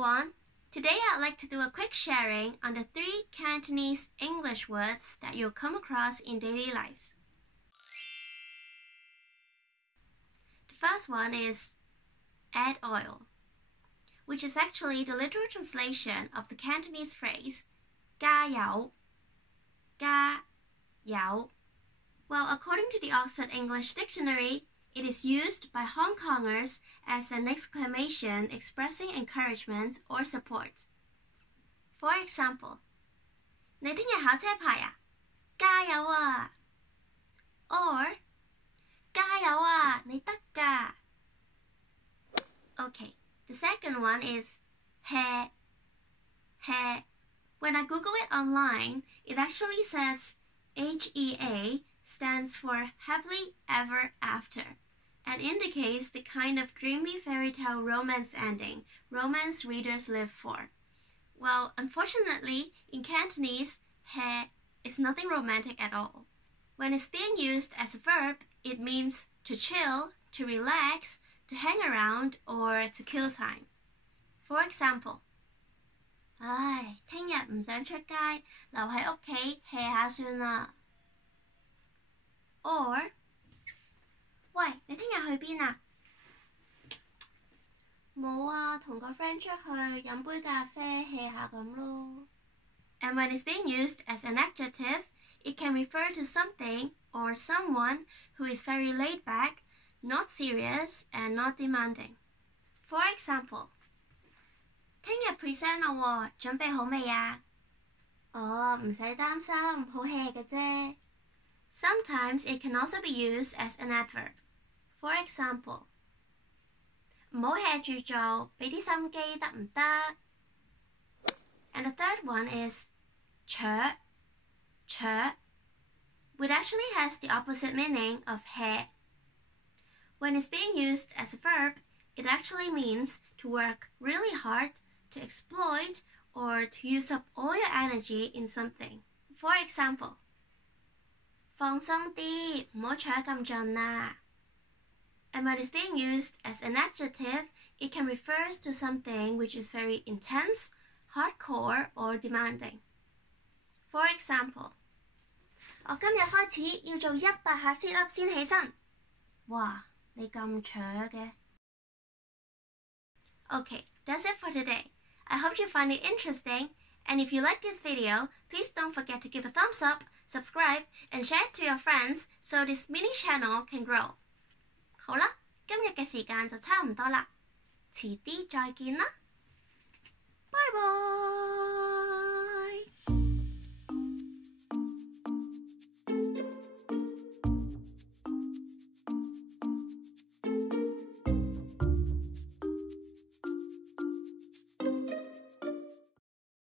everyone! Today I'd like to do a quick sharing on the 3 Cantonese English words that you'll come across in daily lives. The first one is add oil, which is actually the literal translation of the Cantonese phrase 加油, 加油. Well, according to the Oxford English Dictionary, it is used by Hong Kongers as an exclamation expressing encouragement or support. For example, 你聽日考車牌啊？加油啊! Or 加油啊，你得㗎! Okay, the second one is he. He. When I Google it online, it actually says HEA stands for happily ever after and indicates the kind of dreamy fairy tale romance ending romance readers live for. Well, unfortunately, in Cantonese, he is nothing romantic at all. When it's being used as a verb, it means to chill, to relax, to hang around, or to kill time. For example, 唉，聽日唔想出街，留喺屋企 hea 下算啦。Or 喂，你聽日去邊啊？冇啊，同個 friend 出去飲杯咖啡 hea 下咁咯。And when it's being used as an adjective, it can refer to something or someone who is very laid back, not serious, and not demanding. For example, 聽日 present 啦喎，準備好未啊？哦，唔使擔心，好 hea 嘅啫。Sometimes it can also be used as an adverb. For example, 唔好 hea 住做，俾啲心機得唔得？ And the third one is 扯 which actually has the opposite meaning of hea. When it's being used as a verb, it actually means to work really hard, to exploit, or to use up all your energy in something. For example, 放鬆啲，唔好扯咁盡啦。And when it's being used as an adjective, it can refer to something which is very intense, hardcore, or demanding. For example, 我今日開始要做100下 sit up 先起身。哇，你咁扯嘅。Okay, that's it for today. I hope you find it interesting, and if you like this video, please don't forget to give a thumbs up, subscribe, and share it to your friends so this mini channel can grow. 好啦，今日嘅時間就差唔多啦，遲啲再見啦。